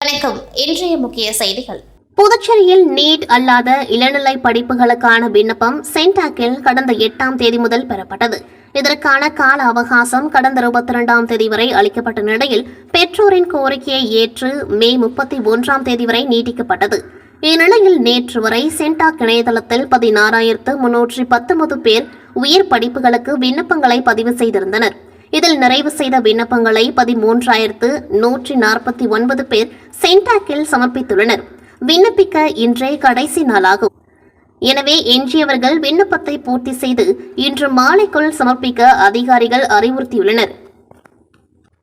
வணக்கம். இன்றைய முக்கிய செய்திகள். புதுச்சேரியில் நீட் அல்லாத இளநிலை படிப்புகளுக்கான விண்ணப்பம் சென்டாக்கில் கடந்த 8ஆம் தேதி முதல் பெறப்பட்டது. இதற்கான கால அவகாசம் கடந்த 22ஆம் தேதி வரை அளிக்கப்பட்ட நிலையில் பெற்றோரின் கோரிக்கையை ஏற்று மே 31ஆம் தேதி வரை நீட்டிக்கப்பட்டது. இந்நிலையில் நேற்று வரை சென்டாக் இணையதளத்தில் 16,319 பேர் உயர் படிப்புகளுக்கு விண்ணப்பங்களை பதிவு செய்திருந்தனர். இதில் நிறைவு செய்த விண்ணப்பங்களை 13,149 பேர் சென்டாக்கில் சமர்ப்பித்துள்ளனர். விண்ணப்பிக்க இன்றே கடைசி நாளாகும். எனவே எஞ்சியவர்கள் விண்ணப்பத்தை பூர்த்தி செய்து இன்று மாலைக்குள் சமர்ப்பிக்க அதிகாரிகள் அறிவுறுத்தியுள்ளனர்.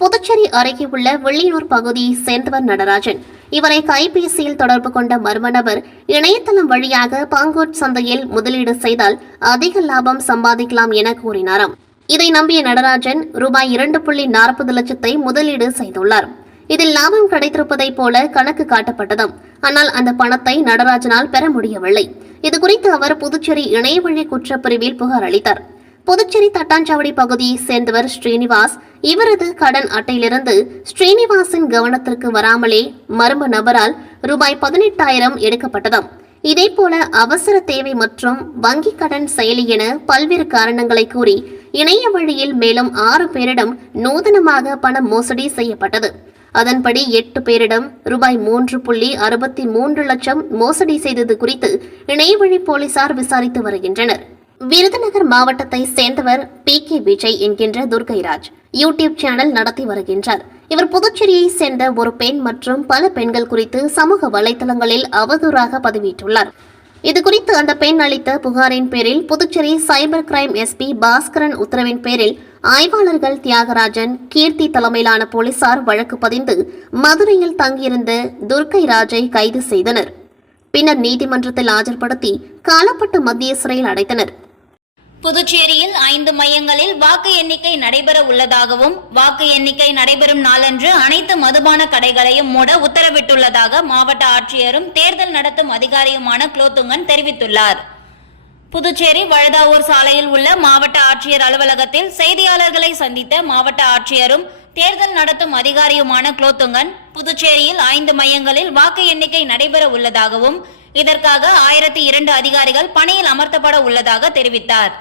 புதுச்சேரி அருகே உள்ள வெள்ளியூர் பகுதியை சேர்ந்தவர் நடராஜன். இவரை கைபேசியில் தொடர்பு கொண்ட மர்ம நபர் இணையதளம் வழியாக பாங்கோட் சந்தையில் முதலீடு செய்தால் அதிக லாபம் சம்பாதிக்கலாம் என கூறினாராம். இதை நம்பிய நடராஜன் ரூபாய் 2.40 லட்சத்தை முதலீடு செய்துள்ளார். இதில் லாபம் கிடைத்திருப்பதைப் போல கணக்கு காட்டப்பட்டதாம். ஆனால் அந்த பணத்தை நடராஜனால் பெற முடியவில்லை. இதுகுறித்து அவர் புதுச்சேரி இணையவழி குற்றப்பிரிவில் புகார் அளித்தார். புதுச்சேரி தட்டாஞ்சாவடி பகுதியை சேர்ந்தவர் ஸ்ரீனிவாஸ். இவரது கடன் அட்டையிலிருந்து ஸ்ரீனிவாசின் கவனத்திற்கு வராமலே மர்ம நபரால் ரூபாய் 18,000 எடுக்கப்பட்டதாம். இதேபோல அவசர தேவை மற்றும் வங்கி கடன் செயலி என பல்வேறு காரணங்களை கூறி இணைய வழியில் மேலும் 6 பேரிடம் நூதனமாக பண மோசடி செய்யப்பட்டது. அதன்படி 8 பேரிடம் ரூபாய் 3.63 லட்சம் மோசடி செய்தது குறித்து இணையவழி போலீசார் விசாரித்து வருகின்றனர். விருதுநகர் மாவட்டத்தை சேர்ந்தவர் PK விஜய் என்கின்ற துர்கைராஜ் யூடியூப் சேனல் நடத்தி வருகின்றார். இவர் புதுச்சேரியை சேர்ந்த ஒரு பெண் மற்றும் பல பெண்கள் குறித்து சமூக வலைதளங்களில் அவதூறாக பதிவிட்டுள்ளார். இதுகுறித்து அந்த பெண் அளித்த புகாரின் பேரில் Puducherry cyber crime SP Baskaran உத்தரவின் பேரில் ஆய்வாளர்கள் தியாகராஜன், கீர்த்தி தலைமையிலான போலீசார் வழக்கு பதிந்து மதுரையில் தங்கியிருந்த துர்கைராஜை கைது செய்தனர். பின்னர் நீதிமன்றத்தில் ஆஜர்படுத்தி காலப்பட்டு மத்திய சிறையில் அடைத்தனர். புதுச்சேரியில் 5 மையங்களில் வாக்கு எண்ணிக்கை நடைபெற உள்ளதாகவும் வாக்கு எண்ணிக்கை நடைபெறும் நாளன்று அனைத்து மதுபான கடைகளையும் மூட உத்தரவிட்டுள்ளதாக மாவட்ட ஆட்சியரும் தேர்தல் நடத்தும் அதிகாரியுமான குலோத்துங்கன் தெரிவித்துள்ளார். புதுச்சேரி வழுதாவூர் சாலையில் உள்ள மாவட்ட ஆட்சியர் அலுவலகத்தில் செய்தியாளர்களை சந்தித்த மாவட்ட ஆட்சியரும் தேர்தல் நடத்தும் அதிகாரியுமான குலோத்துங்கன் புதுச்சேரியில் 5 மையங்களில் வாக்கு எண்ணிக்கை நடைபெற உள்ளதாகவும் இதற்காக 1002 அதிகாரிகள் பணியில் அமர்த்தப்பட உள்ளதாக தெரிவித்தார்.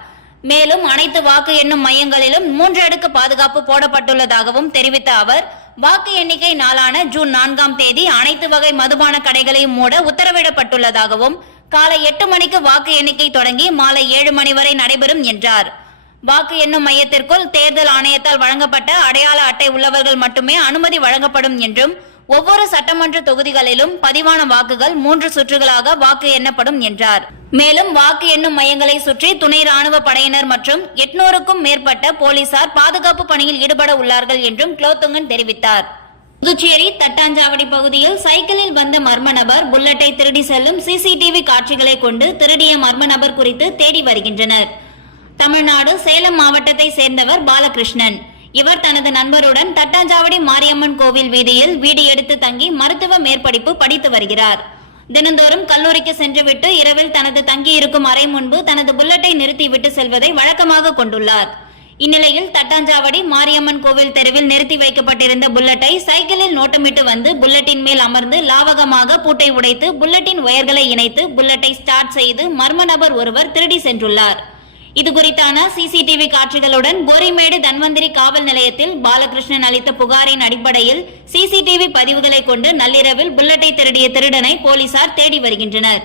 மேலும் அனைத்து வாக்கு எண்ணும் மையங்களிலும் 3 அடுக்கு பாதுகாப்பு போடப்பட்டுள்ளதாகவும் தெரிவித்த அவர் வாக்கு எண்ணிக்கை நாளான ஜூன் 4ஆம் தேதி அனைத்து வகை மதுபான கடைகளையும் மூட உத்தரவிடப்பட்டுள்ளதாகவும் காலை 8 மணிக்கு வாக்கு எண்ணிக்கை தொடங்கி மாலை 7 மணி வரை நடைபெறும் என்றார். வாக்கு எண்ணும் மையத்திற்குள் தேர்தல் ஆணையத்தால் வழங்கப்பட்ட அடையாள அட்டை உள்ளவர்கள் மட்டுமே அனுமதி வழங்கப்படும் என்றும் ஒவ்வொரு சட்டமன்ற தொகுதிகளிலும் பதிவான வாக்குகள் 3 சுற்றுகளாக வாக்கு எண்ணப்படும் என்றார். மேலும் வாக்கு எண்ணும் மையங்களை சுற்றி துணை ராணுவ படையினர் மற்றும் 800க்கும் மேற்பட்ட போலீசார் பாதுகாப்பு பணியில் ஈடுபட உள்ளார்கள் என்றும் குலோத்துங்கன் தெரிவித்தார். புதுச்சேரி தட்டாஞ்சாவடி பகுதியில் சைக்கிளில் வந்த மர்ம நபர் புல்லட்டை திருடி செல்லும் CCTV காட்சிகளை கொண்டு திருடிய மர்ம நபர் குறித்து தேடி வருகின்றனர். தமிழ்நாடு சேலம் மாவட்டத்தை சேர்ந்தவர் பாலகிருஷ்ணன். இவர் தனது நண்பருடன் தட்டாஞ்சாவடி மாரியம்மன் கோவில் வீதியில் வீடு எடுத்து தங்கி மருத்துவ மேற்படிப்பு படித்து வருகிறார். தினந்தோறும் கல்லூரிக்கு சென்றுவிட்டு இரவில் தனது தங்கியிருக்கும் அறை முன்பு தனது புல்லட்டை நிறுத்திவிட்டு செல்வதை வழக்கமாக கொண்டுள்ளார். இந்நிலையில் தட்டாஞ்சாவடி மாரியம்மன் கோவில் தெருவில் நிறுத்தி வைக்கப்பட்டிருந்த புல்லட்டை சைக்கிளில் நோட்டமிட்டு வந்து புல்லட்டின் மேல் அமர்ந்து லாவகமாக பூட்டை உடைத்து புல்லட்டின் ஒயர்களை இணைத்து புல்லட்டை ஸ்டார்ட் செய்து மர்ம நபர் ஒருவர் திருடி சென்றுள்ளார். இதுகுறித்தான CCTV காட்சிகளுடன் கோரிமேடு தன்வந்திரி காவல் நிலையத்தில் பாலகிருஷ்ணன் அளித்த புகாரின் அடிப்படையில் CCTV பதிவுகளை கொண்டு நள்ளிரவில் புல்லட்டை திருடிய திருடனை போலீசார் தேடி வருகின்றனர்.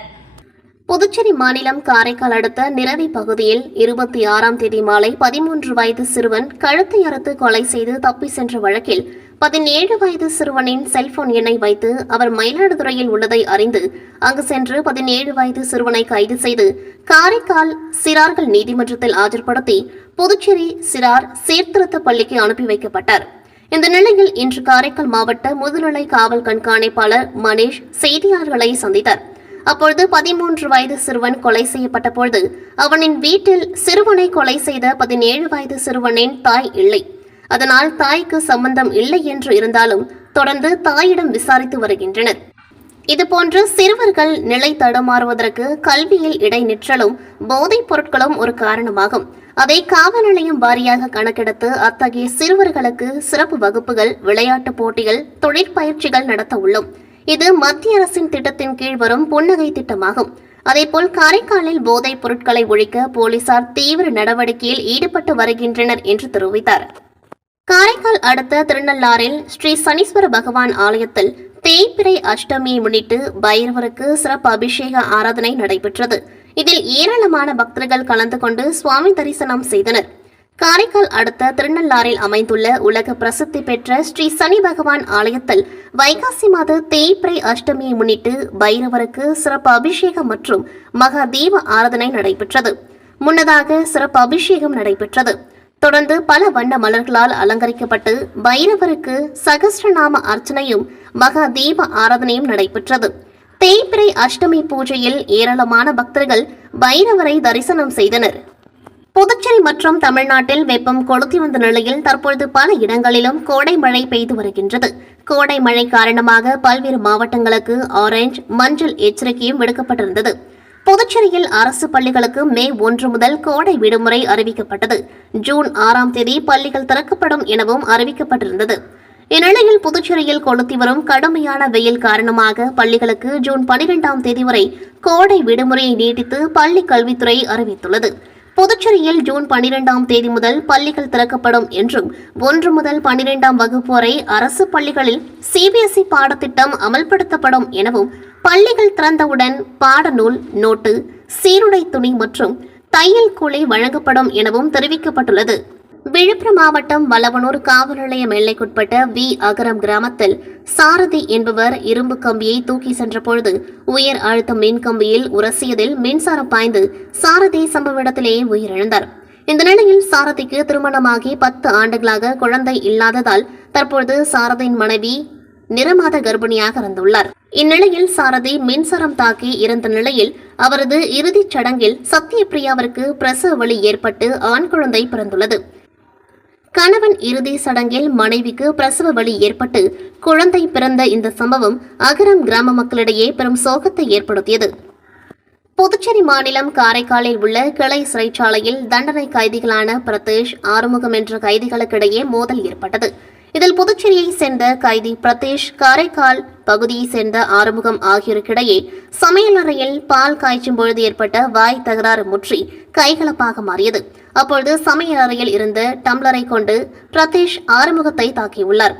புதுச்சேரி மாநிலம் காரைக்கால் அடுத்த நிரவி பகுதியில் 26ஆம் தேதி மாலை 13 வயது சிறுவன் கழுத்தை அறுத்து கொலை செய்து தப்பி சென்ற வழக்கில் 17 வயது சிறுவனின் செல்போன் எண்ணை வைத்து அவர் மயிலாடுதுறையில் உள்ளதை அறிந்து அங்கு சென்று 17 வயது சிறுவனை கைது செய்து காரைக்கால் சிறார்கள் நீதிமன்றத்தில் ஆஜர்படுத்தி புதுச்சேரி சிறார் சீர்திருத்த பள்ளிக்கு அனுப்பி வைக்கப்பட்டார். இந்த நிலையில் இன்று காரைக்கால் மாவட்ட முதுநிலை காவல் கண்காணிப்பாளர் மணேஷ் செய்தியாளர்களை சந்தித்தார். அப்பொழுது 13 வயது சிறுவன் கொலை செய்யப்பட்ட பொழுது அவனின் வீட்டில் சிறுவனை கொலை செய்த 17 வயது சிறுவனின் தாய் இல்லை. அதனால் தாய்க்கு சம்பந்தம் இல்லை என்று இருந்தாலும் தொடர்ந்து தாயிடம் விசாரித்து வருகின்றனர். இதுபோன்று சிறுவர்கள் நிலை தடுமாறுவதற்கு கல்வியில் இடைநிற்றலும் போதைப் பொருட்களும் ஒரு காரணமாகும். அதை காவல் நிலையம் வாரியாக கணக்கெடுத்து அத்தகைய சிறுவர்களுக்கு சிறப்பு வகுப்புகள், விளையாட்டுப் போட்டிகள், தொழிற்பயிற்சிகள் நடத்த உள்ளோம். இது மத்திய அரசின் திட்டத்தின் கீழ் வரும் புன்னகை திட்டமாகும். அதேபோல் காரைக்காலில் போதைப் பொருட்களை ஒழிக்க போலீசார் தீவிர நடவடிக்கையில் ஈடுபட்டு வருகின்றனர் என்று தெரிவித்தார். காரைக்கால் அடுத்த திருநள்ளாறில் ஸ்ரீ சனீஸ்வர பகவான் ஆலயத்தில் தேய்பிறை அஷ்டமியை முன்னிட்டு பைரவருக்கு சிறப்பு அபிஷேக ஆராதனை நடைபெற்றது. இதில் ஏராளமான பக்தர்கள் கலந்து கொண்டு சுவாமி தரிசனம் செய்தனர். காரைக்கால் அடுத்த திருநள்ளாறில் அமைந்துள்ள உலக பிரசித்தி பெற்ற ஸ்ரீ சனி பகவான் ஆலயத்தில் வைகாசி மாத தேய்பிறை அஷ்டமியை முன்னிட்டு பைரவருக்கு சிறப்பு அபிஷேகம் மற்றும் மகா தீப ஆராதனை நடைபெற்றது. முன்னதாக சிறப்பு அபிஷேகம் நடைபெற்றது. தொடர்ந்து பல வண்ண மலர்களால் அலங்கரிக்கப்பட்டு பைரவருக்கு சகஸ்ரநாம அர்ச்சனையும் மகா தீப ஆராதனையும் நடைபெற்றது. தேய்பிறை அஷ்டமி பூஜையில் ஏராளமான பக்தர்கள் பைரவரை தரிசனம் செய்தனர். புதுச்சேரி மற்றும் தமிழ்நாட்டில் வெப்பம் கொளுத்தி வந்த நிலையில் தற்பொழுது பல இடங்களிலும் கோடை மழை பெய்து வருகின்றது. கோடை மழை காரணமாக பல்வேறு மாவட்டங்களுக்கு ஆரஞ்சு, மஞ்சள் எச்சரிக்கையும் விடுக்கப்பட்டிருந்தது. புதுச்சேரியில் அரசு பள்ளிகளுக்கு மே 1 முதல் கோடை விடுமுறை அறிவிக்கப்பட்டது. ஜூன் 6ஆம் தேதி பள்ளிகள் திறக்கப்படும் எனவும் அறிவிக்கப்பட்டிருந்தது. இந்நிலையில் புதுச்சேரியில் கொளுத்தி வரும் கடுமையான வெயில் காரணமாக பள்ளிகளுக்கு ஜூன் 12ஆம் தேதி வரை கோடை விடுமுறையை நீட்டித்து பள்ளி கல்வித்துறை அறிவித்துள்ளது. புதுச்சேரியில் ஜூன் 12ஆம் தேதி முதல் பள்ளிகள் திறக்கப்படும் என்றும் 1 முதல் 12ஆம் வகுப்பு வரை அரசு பள்ளிகளில் CBSE பாடத்திட்டம் அமல்படுத்தப்படும் எனவும் பள்ளிகள் திறந்தவுடன் பாடநூல், நோட்டு, சீருடை துணி மற்றும் தையல் கூலி வழங்கப்படும் எனவும் தெரிவிக்கப்பட்டுள்ளது. விழுப்புரம் மாவட்டம் வளவனூர் காவல் நிலையம் எல்லைக்குட்பட்ட வி. அகரம் கிராமத்தில் சாரதி என்பவர் இரும்பு கம்பியை தூக்கி சென்றபொழுது உயர் அழுத்த மின் கம்பியில் உரசியதில் மின்சாரம் பாய்ந்து சாரதி சம்பவ இடத்திலேயே உயிரிழந்தார். இந்த நிலையில் சாரதிக்கு திருமணமாகி 10 ஆண்டுகளாக குழந்தை இல்லாததால் தற்பொழுது சாரதியின் மனைவி நிறமாத கர்ப்பிணியாக இருந்துள்ளார். இந்நிலையில் சாரதி மின்சாரம் தாக்கி இறந்த நிலையில் அவரது இறுதிச் சடங்கில் சத்யபிரியாவிற்கு பிரசவ வலி ஏற்பட்டு ஆண் குழந்தை பிறந்துள்ளது. கணவன் இறுதி சடங்கில் மனைவிக்கு பிரசவ வலி ஏற்பட்டு குழந்தை பிறந்த இந்த சம்பவம் அகரம் கிராம மக்களிடையே பெரும் சோகத்தை ஏற்படுத்தியது. புதுச்சேரி மாநிலம் காரைக்காலில் உள்ள கிளை சிறைச்சாலையில் தண்டனை கைதிகளான பிரதேஷ், ஆறுமுகம் என்ற கைதிகளுக்கிடையே மோதல் ஏற்பட்டது. இதில் புதுச்சேரியை சேர்ந்த கைதி பிரதேஷ், காரைக்கால் பகுதியை சேர்ந்த ஆறுமுகம் ஆகியோருக்கிடையே சமையலறையில் பால் காய்ச்சும் பொழுது ஏற்பட்ட வாய் தகராறு முற்றி கைகலப்பாக மாறியது. அப்பொழுது சமையலறையில் இருந்த டம்ளரை கொண்டு பிரதேஷ் ஆறுமுகத்தை தாக்கியுள்ளார்.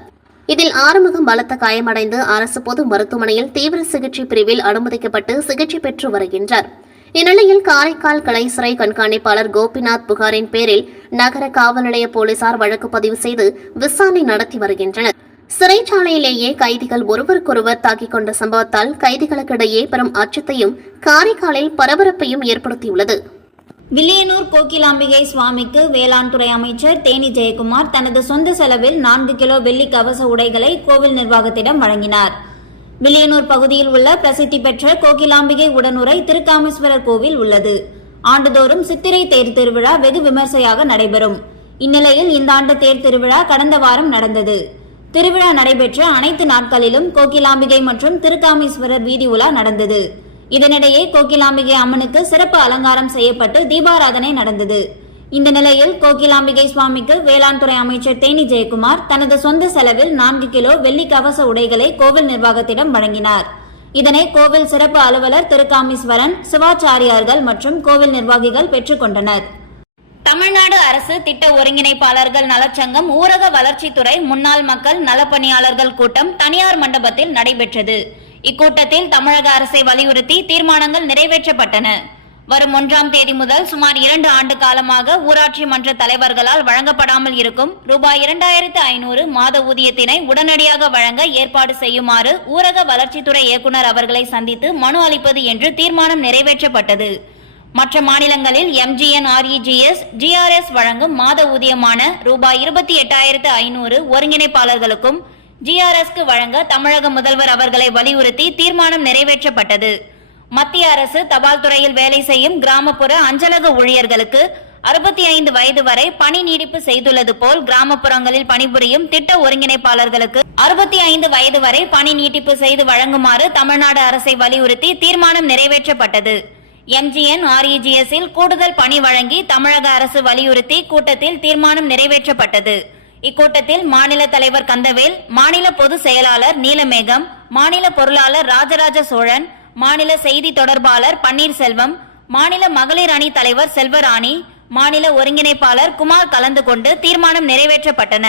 இதில் ஆறுமுகம் பலத்த காயமடைந்து அரசு பொது மருத்துவமனையில் தீவிர சிகிச்சை பிரிவில் அனுமதிக்கப்பட்டு சிகிச்சை பெற்று வருகின்றார். இந்நிலையில் காரைக்கால் கிளை சிறை கண்காணிப்பாளர் கோபிநாத் புகாரின் பேரில் நகர காவல் நிலைய போலீசார் வழக்கு பதிவு செய்து விசாரணை நடத்தி வருகின்றனர். சிறைச்சாலையிலேயே கைதிகள் ஒருவருக்கொருவர் தாக்கிக் கொண்ட சம்பவத்தால் கைதிகளுக்கிடையே பெரும் அச்சத்தையும் காரைக்காலில் பரபரப்பையும் ஏற்படுத்தியுள்ளது. வில்லியனூர் கோகிலாம்பிகை சுவாமிக்கு வேளாண் துறை அமைச்சர் தேனி ஜெயக்குமார் தனது சொந்த செலவில் 4 கிலோ வெள்ளி கவச உடைகளை கோவில் நிர்வாகத்திடம் வழங்கினார். வில்லியனூர் பகுதியில் உள்ள பிரசித்தி பெற்ற கோகிலாம்பிகை உடனுறை திருக்காமேஸ்வரர் கோவில் உள்ளது. ஆண்டுதோறும் சித்திரை தேர் திருவிழா வெகு விமர்சையாக நடைபெறும். இந்நிலையில் இந்த ஆண்டு தேர் திருவிழா கடந்த வாரம் நடந்தது. திருவிழா நடைபெற்ற அனைத்து நாட்களிலும் கோகிலாம்பிகை மற்றும் திருக்காமேஸ்வரர் வீதி உலா நடந்தது. இதனிடையே கோகிலாம்பிகை அம்மனுக்கு சிறப்பு அலங்காரம் செய்யப்பட்டு தீபாராதனை நடந்தது. இந்த நிலையில் கோகிலாம்பிகை சுவாமிக்கு வேளாண் துறை அமைச்சர் தேனி ஜெயக்குமார் தனது சொந்த செலவில் 4 கிலோ வெள்ளி கவச உடைகளை கோவில் நிர்வாகத்திடம் வழங்கினார். இதனை கோவில் சிறப்பு அலுவலர் திருக்காமீஸ்வரன், சிவாச்சாரியார்கள் மற்றும் கோவில் நிர்வாகிகள் பெற்றுக்கொண்டனர். தமிழ்நாடு அரசு திட்ட ஒருங்கிணைப்பாளர்கள் நலச்சங்கம் ஊரக வளர்ச்சித்துறை முன்னாள் மக்கள் நலப்பணியாளர்கள் கூட்டம் தனியார் மண்டபத்தில் நடைபெற்றது. இக்கூட்டத்தில் தமிழக அரசை வலியுறுத்தி தீர்மானங்கள் நிறைவேற்றப்பட்டன. வரும் 1ஆம் தேதி முதல் சுமார் 2 ஆண்டு காலமாக ஊராட்சி மன்ற தலைவர்களால் வழங்கப்படாமல் இருக்கும் ரூபாய் 2500 மாத ஊதியத்தினை உடனடியாக வழங்க ஏற்பாடு செய்யுமாறு ஊரக வளர்ச்சித்துறை இயக்குநர் அவர்களை சந்தித்து மனு அளிப்பது என்று தீர்மானம் நிறைவேற்றப்பட்டது. மற்ற மாநிலங்களில் MGNREGS, GRS வழங்கும் மாத ஊதியமான ரூபாய் 28,500 ஒருங்கிணைப்பாளர்களுக்கும் GRSக்கு வழங்க தமிழக முதல்வர் அவர்களை வலியுறுத்தி தீர்மானம் நிறைவேற்றப்பட்டது. மத்திய அரசு தபால் துறையில் வேலை செய்யும் கிராமப்புற அஞ்சலக ஊழியர்களுக்கு 65 வயது வரை பணி நீடிப்பு செய்துள்ளது போல் கிராமப்புறங்களில் பணிபுரியும் திட்ட ஒருங்கிணைப்பாளர்களுக்கு 65 வயது வரை பணி நீட்டிப்பு செய்து வழங்குமாறு தமிழ்நாடு அரசை வலியுறுத்தி தீர்மானம் நிறைவேற்றப்பட்டது. எம்ஜிஎன் REGS-இல் கூடுதல் பணி வழங்கி தமிழக அரசு வலியுறுத்தி கூட்டத்தில் தீர்மானம் நிறைவேற்றப்பட்டது. இக்கூட்டத்தில் மாநில தலைவர் கந்தவேல், மாநில பொதுச் செயலாளர் நீலமேகம், மாநில பொருளாளர் ராஜராஜ சோழன், மாநில செய்தி தொடர்பாளர் பன்னீர்செல்வம், மாநில மகளிர் அணி தலைவர் செல்வராணி, மாநில ஒருங்கிணைப்பாளர் குமார் கலந்து கொண்டு தீர்மானம் நிறைவேற்றப்பட்டன.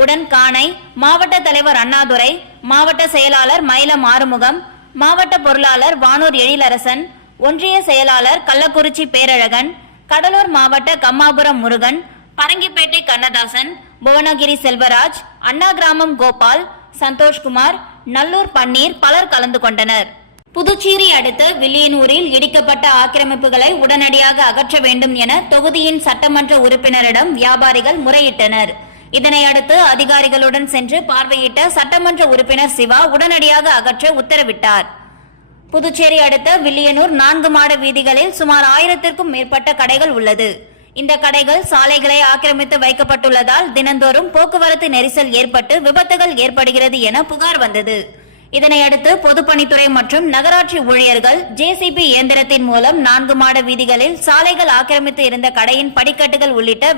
உடன் காணை மாவட்ட தலைவர் அண்ணாதுரை, மாவட்ட செயலாளர் மயிலம் ஆறுமுகம், மாவட்ட பொருளாளர் வானூர் எழிலரசன், ஒன்றிய செயலாளர் கள்ளக்குறிச்சி பேரழகன், கடலூர் மாவட்ட கம்மாபுரம் முருகன், பரங்கிப்பேட்டை கண்ணதாசன், புவனகிரி செல்வராஜ், அண்ணா கிராமம் கோபால், சந்தோஷ்குமார், நல்லூர் பன்னீர் பலர் கலந்து கொண்டனர். புதுச்சேரி அடுத்த வில்லியனூரில் இடிக்கப்பட்ட ஆக்கிரமிப்புகளை உடனடியாக அகற்ற வேண்டும் என தொகுதியின் சட்டமன்ற உறுப்பினரிடம் வியாபாரிகள் முறையிட்டனர். இதனையடுத்து அதிகாரிகளுடன் சென்று பார்வையிட்ட சட்டமன்ற உறுப்பினர் சிவா உடனடியாக அகற்ற உத்தரவிட்டார். புதுச்சேரி அடுத்த வில்லியனூர் 4 மாட வீதிகளில் சுமார் 1000க்கும் மேற்பட்ட கடைகள் உள்ளது. இந்த கடைகள் சாலைகளை ஆக்கிரமித்து வைக்கப்பட்டுள்ளதால் தினந்தோறும் போக்குவரத்து நெரிசல் ஏற்பட்டு விபத்துகள் ஏற்படுகிறது என புகார் வந்தது. இதனையடுத்து பொதுப்பணித்துறை மற்றும் நகராட்சி ஊழியர்கள் JCB இயந்திரத்தின் மூலம் 4 மாட வீதிகளில் சாலைகள் ஆக்கிரமித்து இருந்த கடையின் படிக்கட்டுகள் உள்ளிட்ட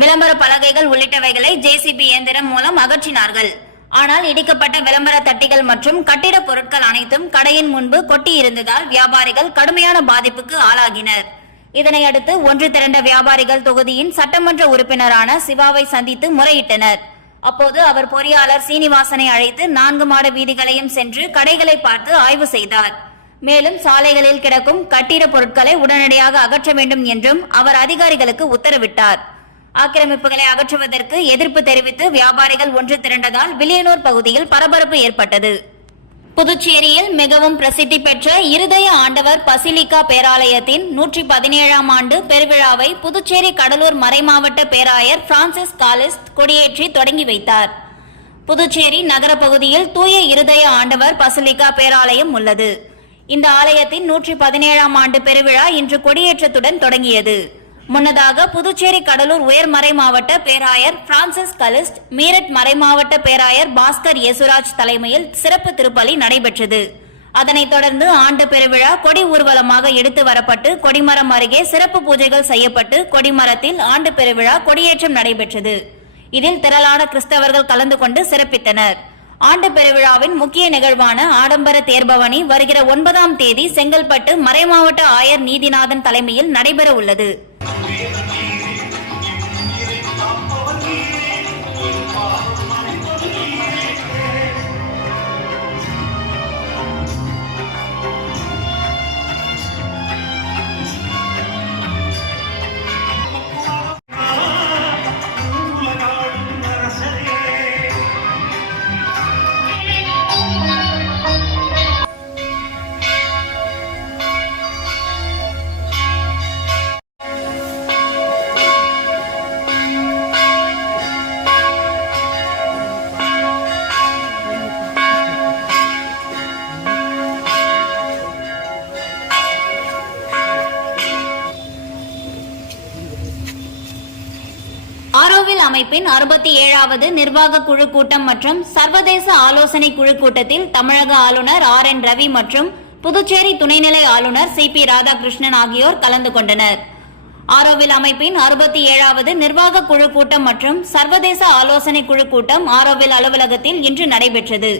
விளம்பர பலகைகள் உள்ளிட்டவைகளை JCB இயந்திரம் மூலம் அகற்றினார்கள். ஆனால் இடிக்கப்பட்ட விளம்பர தட்டிகள் மற்றும் கட்டிட பொருட்கள் அனைத்தும் கடையின் முன்பு கொட்டியிருந்ததால் வியாபாரிகள் கடுமையான பாதிப்புக்கு ஆளாகினர். இதனையடுத்து ஒன்று திரண்ட வியாபாரிகள் தொகுதியின் சட்டமன்ற உறுப்பினரான சிவாவை சந்தித்து முறையிட்டனர். அப்போது அவர் பொறியாளர் சீனிவாசனை அழைத்து 4 மாட வீதிகளையும் சென்று கடைகளை பார்த்து ஆய்வு செய்தார். மேலும் சாலைகளில் கிடக்கும் கட்டிட பொருட்களை உடனடியாக அகற்ற வேண்டும் என்றும் அவர் அதிகாரிகளுக்கு உத்தரவிட்டார். ஆக்கிரமிப்புகளை அகற்றுவதற்கு எதிர்ப்பு தெரிவித்து வியாபாரிகள் ஒன்று திரண்டதால் வில்லியனூர் பகுதியில் பரபரப்பு ஏற்பட்டது. புதுச்சேரியில் மிகவும் பிரசித்தி பெற்ற இருதய ஆண்டவர் பசிலிக்கா பேராலயத்தின் 117ஆம் ஆண்டு பெருவிழாவை புதுச்சேரி கடலூர் மறைமாவட்ட பேராயர் பிரான்சிஸ் காலிஸ்ட் கொடியேற்றி தொடங்கி வைத்தார். புதுச்சேரி நகர பகுதியில் தூய இருதய ஆண்டவர் பசிலிக்கா பேராலயம் உள்ளது. இந்த ஆலயத்தின் 117ஆம் ஆண்டு பெருவிழா இன்று கொடியேற்றத்துடன் தொடங்கியது. முன்னதாக புதுச்சேரி கடலூர் உயர்மறை மாவட்ட பேராயர் பிரான்சிஸ் கலிஸ்ட், மீரட் மறைமாவட்ட பேராயர் பாஸ்கர் யேசுராஜ் தலைமையில் சிறப்பு திருப்பலி நடைபெற்றது. அதனைத் தொடர்ந்து ஆண்டு பெருவிழா கொடி ஊர்வலமாக எடுத்து வரப்பட்டு கொடிமரம் அருகே சிறப்பு பூஜைகள் செய்யப்பட்டு கொடிமரத்தில் ஆண்டு பெருவிழா கொடியேற்றம் நடைபெற்றது. இதில் திரளான கிறிஸ்தவர்கள் கலந்து கொண்டு சிறப்பித்தனர். ஆண்டு பெருவிழாவின் முக்கிய நிகழ்வான ஆடம்பர தேர்பவனி வருகிற 9ஆம் தேதி செங்கல்பட்டு மறைமாவட்ட ஆயர் நீதிநாதன் தலைமையில் நடைபெற உள்ளது. ஆரோவில் அமைப்பின் 67வது நிர்வாக குழு கூட்டம் மற்றும் சர்வதேச ஆலோசனை குழு கூட்டத்தில் தமிழக ஆளுநர் RN ரவி மற்றும் புதுச்சேரி துணைநிலை ஆளுநர் CP ராதாகிருஷ்ணன் ஆகியோர் கலந்து கொண்டனர். ஆரோவில் அமைப்பின் 67வது நிர்வாக குழு கூட்டம் மற்றும் சர்வதேச ஆலோசனை குழு கூட்டம் ஆரோவில் அலுவலகத்தில் இன்று நடைபெற்றது.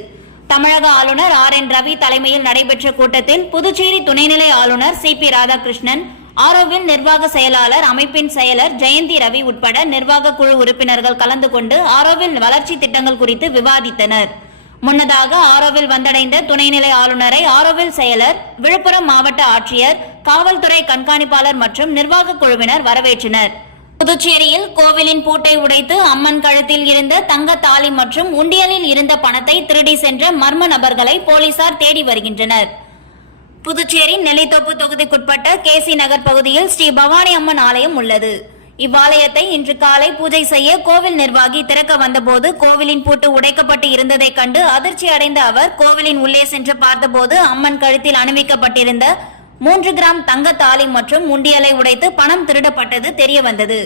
தமிழக ஆளுநர் RN ரவி தலைமையில் நடைபெற்ற கூட்டத்தில் புதுச்சேரி துணைநிலை ஆளுநர் CP ராதாகிருஷ்ணன், ஆரோவில் நிர்வாக செயலாளர் அமைப்பின் செயலர் ஜெயந்தி ரவி உட்பட நிர்வாக குழு உறுப்பினர்கள் கலந்து கொண்டு ஆரோவில் வளர்ச்சி திட்டங்கள் குறித்து விவாதித்தனர். முன்னதாக ஆரோவில் வந்தடைந்த துணைநிலை ஆளுநரை ஆரோவில் செயலர், விழுப்புரம் மாவட்ட ஆட்சியர், காவல்துறை கண்காணிப்பாளர் மற்றும் நிர்வாக குழுவினர் வரவேற்றனர். புதுச்சேரியில் கோவிலின் பூட்டை உடைத்து அம்மன் கழுத்தில் இருந்த தங்க தாலி மற்றும் உண்டியலில் இருந்த பணத்தை திருடி சென்ற மர்ம நபர்களை போலீசார் தேடி வருகின்றனர். புதுச்சேரி நெல்லித்தோப்பு தொகுதிக்குட்பட்ட KC நகர் பகுதியில் ஸ்ரீ பவானி அம்மன் ஆலயம் உள்ளது. இவ்வாலயத்தை இன்று காலை பூஜை செய்ய கோவில் நிர்வாகி திறக்க வந்தபோது கோவிலின் பூட்டு உடைக்கப்பட்டு இருந்ததை கண்டு அதிர்ச்சி அடைந்த அவர் கோவிலின் உள்ளே சென்று பார்த்தபோது அம்மன் கழுத்தில் அணிவிக்கப்பட்டிருந்த 3 கிராம் தங்க தாலி மற்றும் உண்டியலை உடைத்து பணம் திருடப்பட்டது தெரியவந்தது.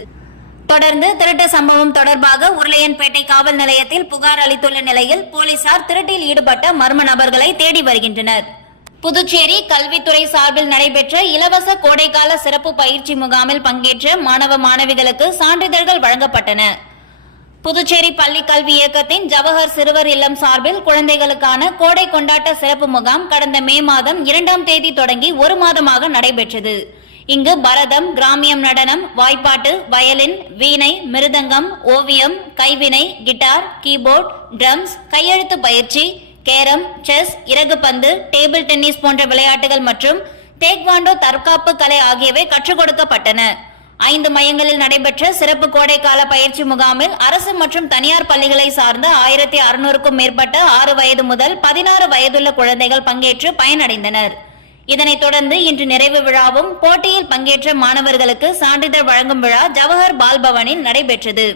தொடர்ந்து திருட்டு சம்பவம் தொடர்பாக உருளையன்பேட்டை காவல் நிலையத்தில் புகார் அளித்துள்ள நிலையில் போலீசார் திருட்டில் ஈடுபட்ட மர்ம நபர்களை தேடி வருகின்றனர். புதுச்சேரி கல்வித்துறை சார்பில் நடைபெற்ற இலவச கோடைக்கால சிறப்பு பயிற்சி முகாமில் பங்கேற்ற மாணவ மாணவிகளுக்கு சான்றிதழ்கள் வழங்கப்பட்டன. புதுச்சேரி பள்ளி கல்வி இயக்கத்தின் ஜவஹர் சிறுவர் இல்லம் சார்பில் குழந்தைகளுக்கான கோடை கொண்டாட்ட சிறப்பு முகாம் கடந்த மே மாதம் 2ஆம் தேதி தொடங்கி 1 மாதமாக நடைபெற்றது. இங்கு பரதம், கிராமியம் நடனம், வாய்ப்பாட்டு, வயலின், வீணை, மிருதங்கம், ஓவியம், கைவினை, கிட்டார், கீபோர்ட், ட்ரம்ஸ், கையெழுத்து பயிற்சி, கேரம், செஸ், இறகுப்பந்து, டேபிள் டென்னிஸ் போன்ற விளையாட்டுகள் மற்றும் டேக்வாண்டோ தற்காப்பு கலை ஆகியவை கற்றுக் கொடுக்கப்பட்டன. 5 மையங்களில் நடைபெற்ற சிறப்பு கோடைக்கால பயிற்சி முகாமில் அரசு மற்றும் தனியார் பள்ளிகளை சார்ந்த 1600க்கும் மேற்பட்ட 6 வயது முதல் 16 வயதுள்ள குழந்தைகள் பங்கேற்று பயனடைந்தனர். இதனைத் தொடர்ந்து இன்று நிறைவு விழாவும் போட்டியில் பங்கேற்ற மாணவர்களுக்கு சான்றிதழ் வழங்கும் விழா ஜவஹர் பால்பவனில் நடைபெற்றது.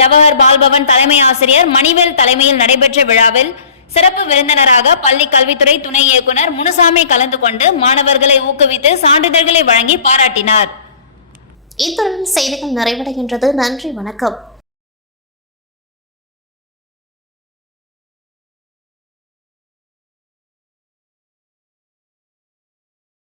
ஜவஹர் பால்பவன் தலைமை ஆசிரியர் மணிவேல் தலைமையில் நடைபெற்ற விழாவில் சிறப்பு விருந்தினராக பள்ளி கல்வித்துறை துணை இயக்குனர் முனுசாமி கலந்து கொண்டு மாணவர்களை ஊக்குவித்து சான்றிதழ்களை வழங்கி பாராட்டினார். இத்துடன் செய்திகள் நிறைவடைகின்றது. நன்றி, வணக்கம்.